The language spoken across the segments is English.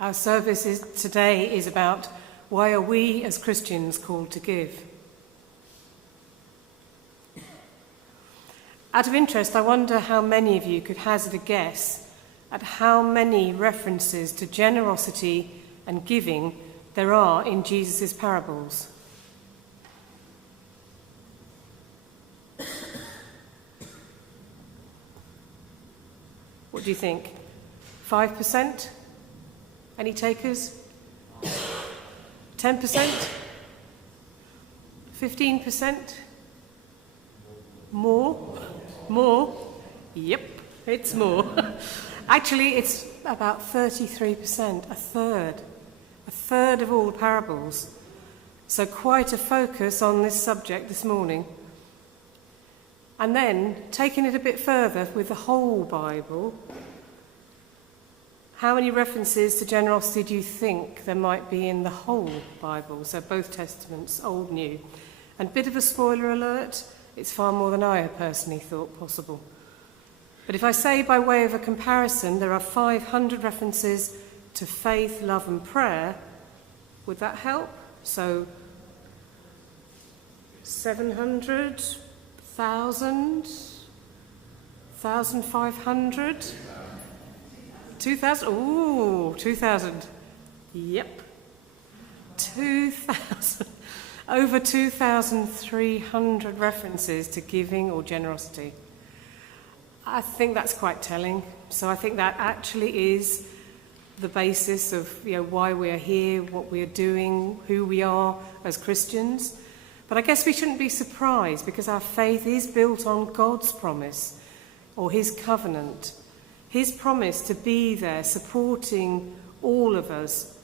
Our service today is about why are we as Christians called to give? Out of interest, I wonder how many of you could hazard a guess at how many references to generosity and giving there are in Jesus' parables. What do you think? 5%? Any takers? 10%? 15%? More? More? Yep, it's more. Actually, it's about 33%, a third of all parables. So quite a focus on this subject this morning. And then, taking it a bit further with the whole Bible, how many references to generosity do you think there might be in the whole Bible? So both Testaments, Old, New. And bit of a spoiler alert, it's far more than I personally thought possible. But if I say by way of a comparison, there are 500 references to faith, love and prayer, would that help? So 700, 1,000, 1,500, 2,000, ooh, 2,000, yep, 2,000, over 2,300 references to giving or generosity. I think that's quite telling. So I think that actually is the basis of why we are here, what we are doing, who we are as Christians. But I guess we shouldn't be surprised because our faith is built on God's promise or his covenant, his promise to be there supporting all of us.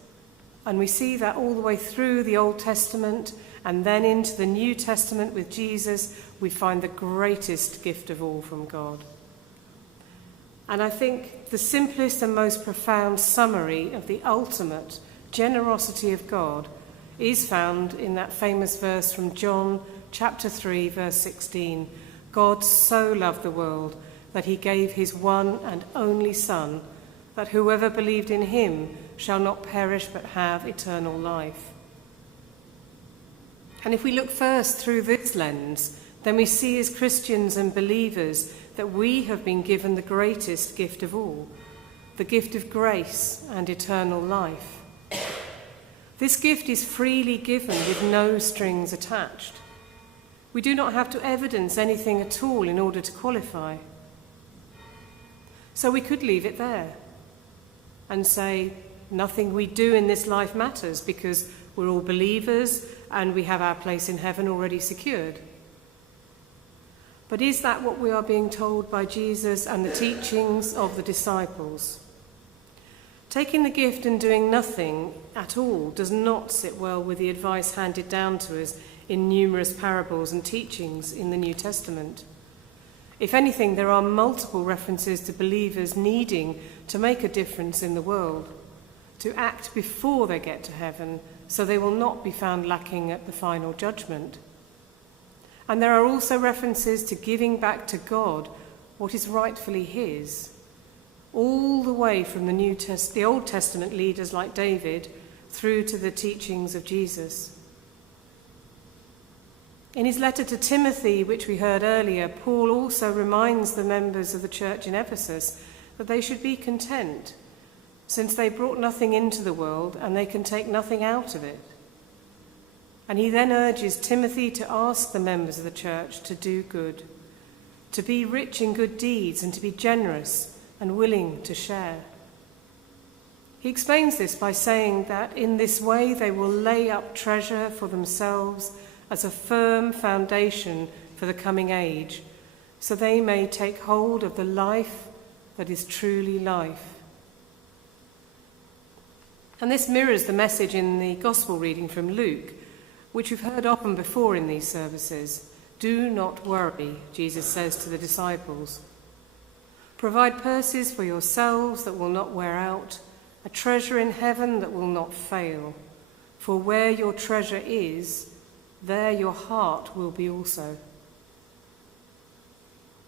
And we see that all the way through the Old Testament and then into the New Testament with Jesus, we find the greatest gift of all from God. And I think the simplest and most profound summary of the ultimate generosity of God is found in that famous verse from John chapter 3, verse 16. God so loved the world that he gave his one and only Son, that whoever believed in him shall not perish but have eternal life. And if we look first through this lens, then we see as Christians and believers that we have been given the greatest gift of all, the gift of grace and eternal life. This gift is freely given with no strings attached. We do not have to evidence anything at all in order to qualify. So we could leave it there and say nothing we do in this life matters because we're all believers and we have our place in heaven already secured. But is that what we are being told by Jesus and the teachings of the disciples? Taking the gift and doing nothing at all does not sit well with the advice handed down to us in numerous parables and teachings in the New Testament. If anything, there are multiple references to believers needing to make a difference in the world, to act before they get to heaven, so they will not be found lacking at the final judgment. And there are also references to giving back to God what is rightfully his, all the way from the Old Testament leaders like David through to the teachings of Jesus. In his letter to Timothy, which we heard earlier, Paul also reminds the members of the church in Ephesus that they should be content, since they brought nothing into the world and they can take nothing out of it. And he then urges Timothy to ask the members of the church to do good, to be rich in good deeds and to be generous and willing to share. He explains this by saying that in this way they will lay up treasure for themselves as a firm foundation for the coming age, so they may take hold of the life that is truly life. And this mirrors the message in the Gospel reading from Luke, which we've heard often before in these services. Do not worry, Jesus says to the disciples. Provide purses for yourselves that will not wear out, a treasure in heaven that will not fail. For where your treasure is, there your heart will be also.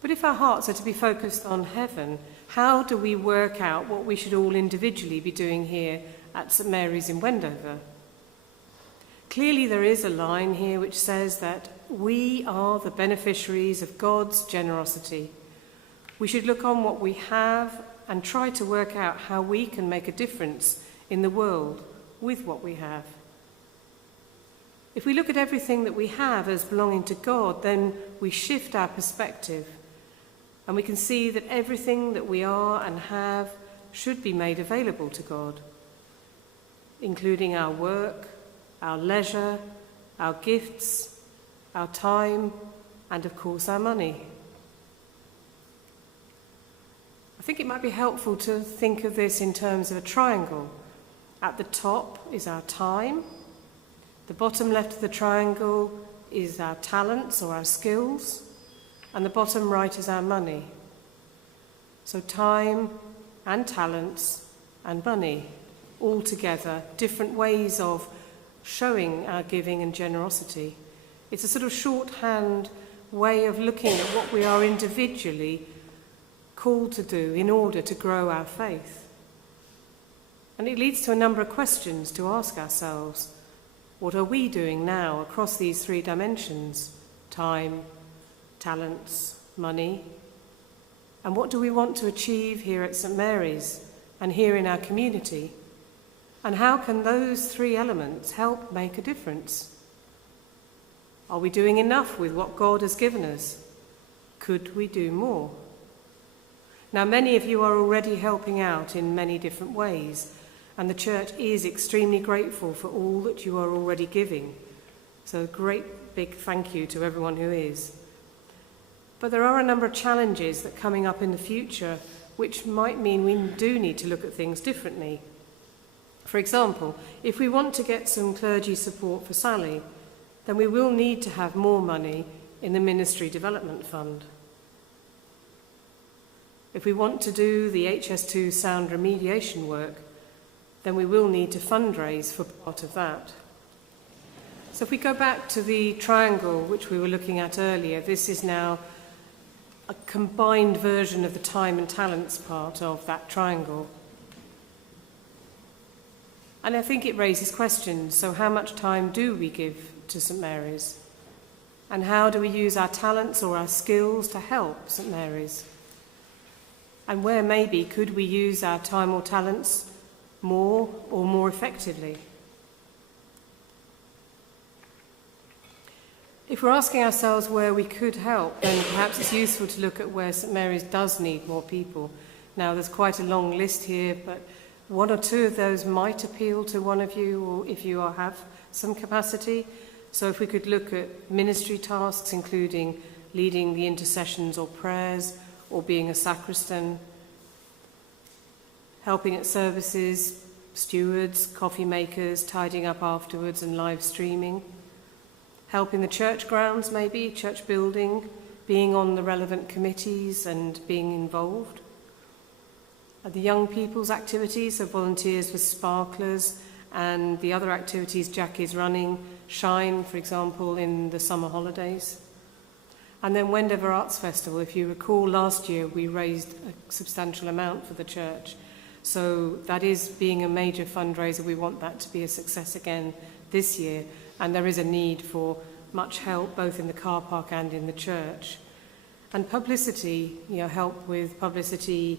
But if our hearts are to be focused on heaven, how do we work out what we should all individually be doing here at St Mary's in Wendover? Clearly there is a line here which says that we are the beneficiaries of God's generosity. We should look on what we have and try to work out how we can make a difference in the world with what we have. If we look at everything that we have as belonging to God, then we shift our perspective and we can see that everything that we are and have should be made available to God, including our work, our leisure, our gifts, our time, and of course our money. I think it might be helpful to think of this in terms of a triangle. At the top is our time. The bottom left of the triangle is our talents or our skills, and the bottom right is our money. So time and talents and money, all together, different ways of showing our giving and generosity. It's a sort of shorthand way of looking at what we are individually called to do in order to grow our faith. And it leads to a number of questions to ask ourselves. What are we doing now across these three dimensions? Time, talents, money. And what do we want to achieve here at St Mary's and here in our community? And how can those three elements help make a difference? Are we doing enough with what God has given us? Could we do more? Now, many of you are already helping out in many different ways, and the church is extremely grateful for all that you are already giving. So a great big thank you to everyone who is. But there are a number of challenges that are coming up in the future which might mean we do need to look at things differently. For example, if we want to get some clergy support for Sally, then we will need to have more money in the Ministry Development Fund. If we want to do the HS2 sound remediation work, then we will need to fundraise for part of that. So if we go back to the triangle which we were looking at earlier, this is now a combined version of the time and talents part of that triangle. And I think it raises questions. So how much time do we give to St Mary's? And how do we use our talents or our skills to help St Mary's? And where maybe could we use our time or talents more or more effectively? If we're asking ourselves where we could help, then perhaps it's useful to look at where St Mary's does need more people. Now, there's quite a long list here, but one or two of those might appeal to one of you, or if you have some capacity. So if we could look at ministry tasks, including leading the intercessions or prayers, or being a sacristan, helping at services, stewards, coffee makers, tidying up afterwards and live streaming, helping the church grounds maybe, church building, being on the relevant committees and being involved. At the young people's activities, so volunteers with sparklers and the other activities Jack is running, Shine, for example, in the summer holidays. And then Wendover Arts Festival, if you recall last year we raised a substantial amount for the church. So that is being a major fundraiser. We want that to be a success again this year. And there is a need for much help both in the car park and in the church. And publicity, help with publicity,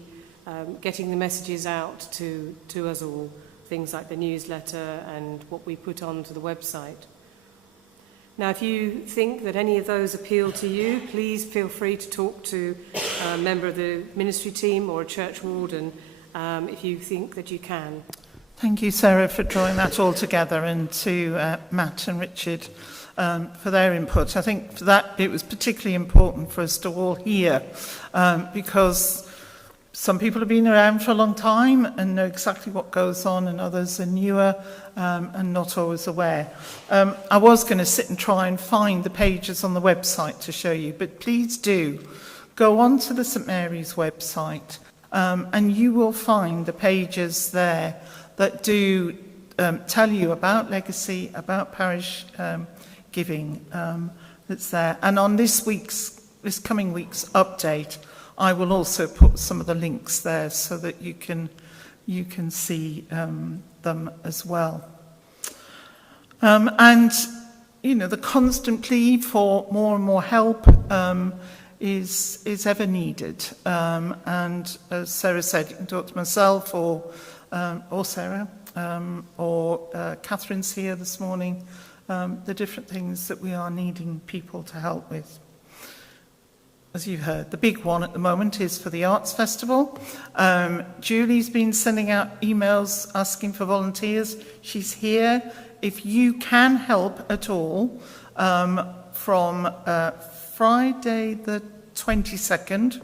getting the messages out to us all, things like the newsletter and what we put onto the website. Now, if you think that any of those appeal to you, please feel free to talk to a member of the ministry team or a church warden if you think that you can. Thank you, Sarah, for drawing that all together, and to Matt and Richard for their input. I think for that it was particularly important for us to all hear because some people have been around for a long time and know exactly what goes on, and others are newer and not always aware. I was going to sit and try and find the pages on the website to show you, but please do go on to the St Mary's website and you will find the pages there that do tell you about legacy, about parish giving that's there. And on this coming week's update, I will also put some of the links there so that you can see them as well. And, you know, the constant plea for more and more help is ever needed. And as Sarah said, you can talk to myself or Sarah, or Catherine's here this morning, the different things that we are needing people to help with. As you heard, the big one at the moment is for the Arts Festival. Julie's been sending out emails asking for volunteers. She's here. If you can help at all, from Friday the 22nd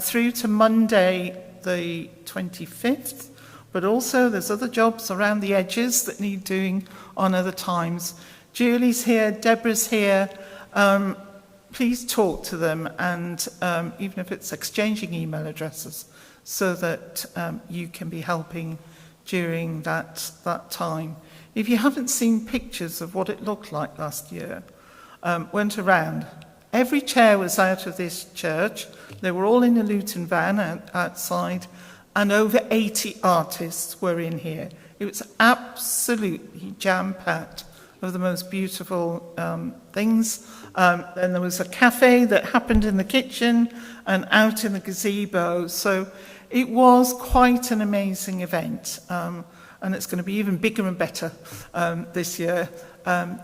through to Monday the 25th, but also there's other jobs around the edges that need doing on other times. Julie's here, Deborah's here. Please talk to them, and even if it's exchanging email addresses, so that you can be helping during that time. If you haven't seen pictures of what it looked like last year, went around. Every chair was out of this church. They were all in a Luton van outside, and over 80 artists were in here. It was absolutely jam-packed of the most beautiful things. Then there was a cafe that happened in the kitchen and out in the gazebo. So it was quite an amazing event. And it's going to be even bigger and better this year.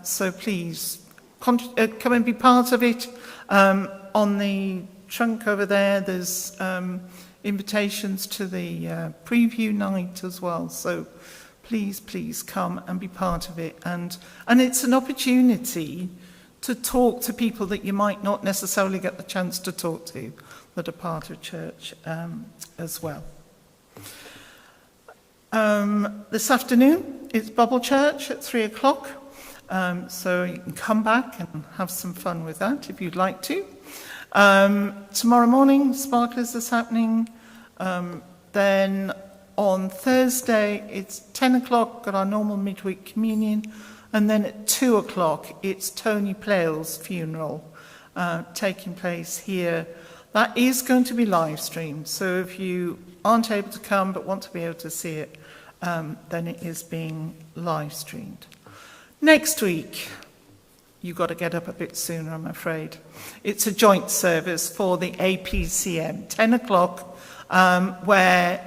So please, come and be part of it. On the trunk over there, there's invitations to the preview night as well. So please come and be part of it. And it's an opportunity to talk to people that you might not necessarily get the chance to talk to that are part of church as well. This afternoon, it's Bubble Church at 3:00. So you can come back and have some fun with that if you'd like to. Tomorrow morning, Sparklers is happening. Then on Thursday, it's 10:00, got our normal midweek communion. And then at 2:00, it's Tony Plale's funeral taking place here. That is going to be live streamed. So if you aren't able to come but want to be able to see it, then it is being live streamed. Next week, you've got to get up a bit sooner, I'm afraid. It's a joint service for the APCM, 10:00, where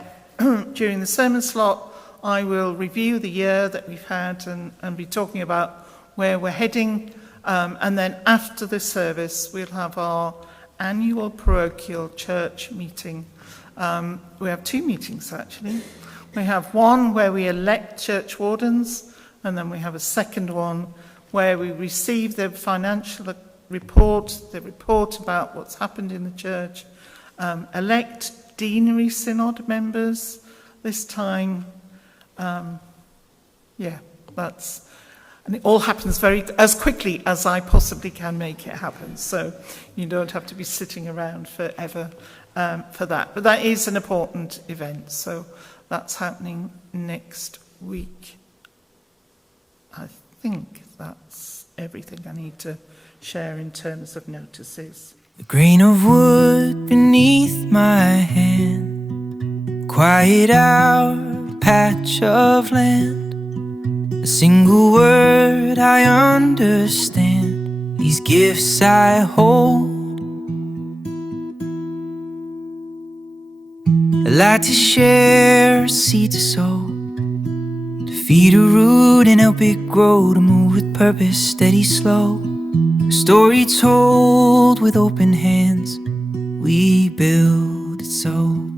during the sermon slot, I will review the year that we've had and be talking about where we're heading. And then after the service, we'll have our annual parochial church meeting. We have two meetings, actually. We have one where we elect church wardens, and then we have a second one where we receive the financial report, the report about what's happened in the church, elect deanery synod members this time. And it all happens as quickly as I possibly can make it happen. So you don't have to be sitting around forever for that. But that is an important event. So that's happening next week. I think that's everything I need to share in terms of notices. The grain of wood beneath my hand, quiet out patch of land. A single word I understand, these gifts I hold. A lot to share, a seed to sow, to feed a root and help it grow, to move with purpose, steady, slow. A story told with open hands, we build it so.